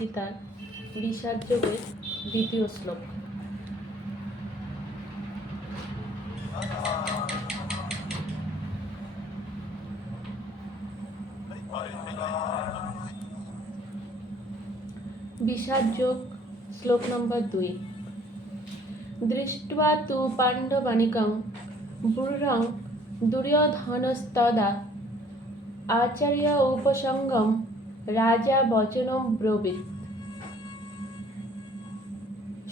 গীতার বিষাদ যোগের দ্বিতীয় শ্লোক। বিষাদ যোগ শ্লোক নম্বর 2। দৃष्ट्वा तु पाण्डवानीकं बुर्रं दुर्योधनस्तदा आचार्य उपसंगम রাজা বচনম ব্রবীত।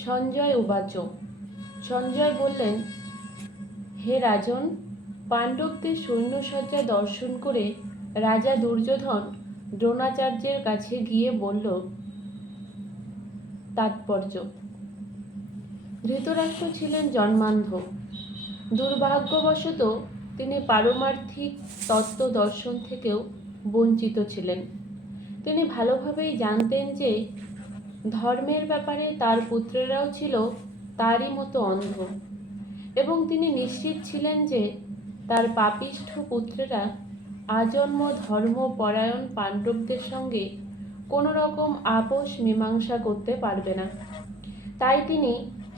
সঞ্জয় উবাচ, সঞ্জয় বললেন, হে রাজন, পাণ্ডবদের সৈন্যসজ্জা দর্শন করে রাজা দুর্যোধন দ্রোণাচার্যের কাছে গিয়ে বলল। তাৎপর্য: ধৃতরাষ্ট্র ছিলেন জন্মান্ধ। দুর্ভাগ্যবশত তিনি পারমার্থিক তত্ত্ব দর্শন থেকেও বঞ্চিত ছিলেন। তিনি ভালোভাবেই জানতেন যে ধর্মের ব্যাপারে তার পুত্রেরাও ছিল তারই মতো অন্ধ, এবং তিনি নিশ্চিত ছিলেন যে তার পাপিষ্ঠ পুত্রেরা আজন্ম ধর্মপরায়ণ পাণ্ডবদের সঙ্গে কোনো রকম আপোষ মীমাংসা করতে পারবে না। তাই তিনি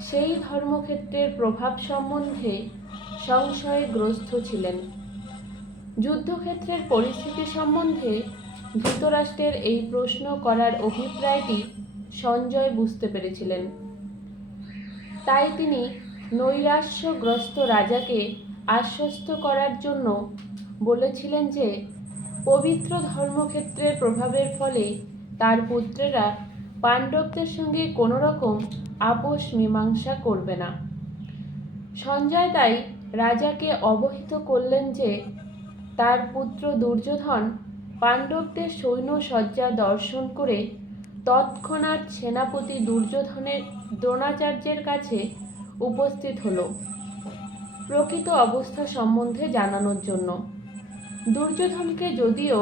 সেই ধর্মক্ষেত্রের প্রভাব সম্বন্ধে সংশয়গ্রস্ত ছিলেন। যুদ্ধক্ষেত্রের পরিস্থিতি সম্বন্ধে ধৃতরাষ্ট্রের এই প্রশ্ন করার অভিপ্রায়টি সঞ্জয় বুঝতে পেরেছিলেন। তাই তিনি নৈরাশ্যগ্রস্ত রাজাকে আশ্বস্ত করার জন্য বলেছিলেন যে পবিত্র ধর্মক্ষেত্রের প্রভাবের ফলে তার পুত্রেরা পাণ্ডবদের সঙ্গে কোনো রকম আপোষ মীমাংসা করবে না। সঞ্জয় তাই রাজাকে অবহিত করলেন যে তার পুত্র দুর্যোধন পাণ্ডবদের সৈন্য সজ্জা দর্শন করে তৎক্ষণাৎ সেনাপতি দুর্যোধনের দ্রোণাচার্যের কাছে উপস্থিত হল প্রকৃত অবস্থা সম্বন্ধে জানানোর জন্য। দুর্যোধনকে যদিও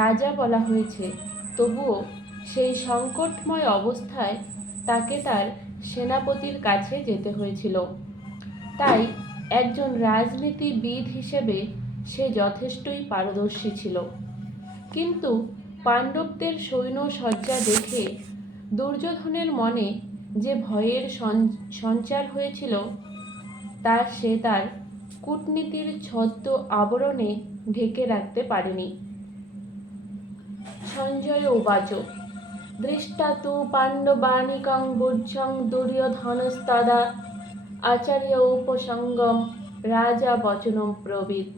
রাজা বলা হয়েছে, তবুও সেই সংকটময় অবস্থায় তাকে তার সেনাপতির কাছে যেতে হয়েছিল। তাই একজন রাজনীতিবিদ হিসেবে সে যথেষ্টই পারদর্শী ছিল। কিন্তু পাণ্ডবদের সৈন্য সজ্জা দেখে দুর্যোধনের মনে যে ভয়ের সঞ্চার হয়েছিল তা সে তার কূটনীতির ছদ্ম আবরণে ঢেকে রাখতে পারেনি। সঞ্জয় উবাচ, দৃষ্টা তু পাণ্ডবানীকং বুর্জং দুর্যোধনস্তদা আচার্য উপসঙ্গম রাজা বচনম ব্রবীত।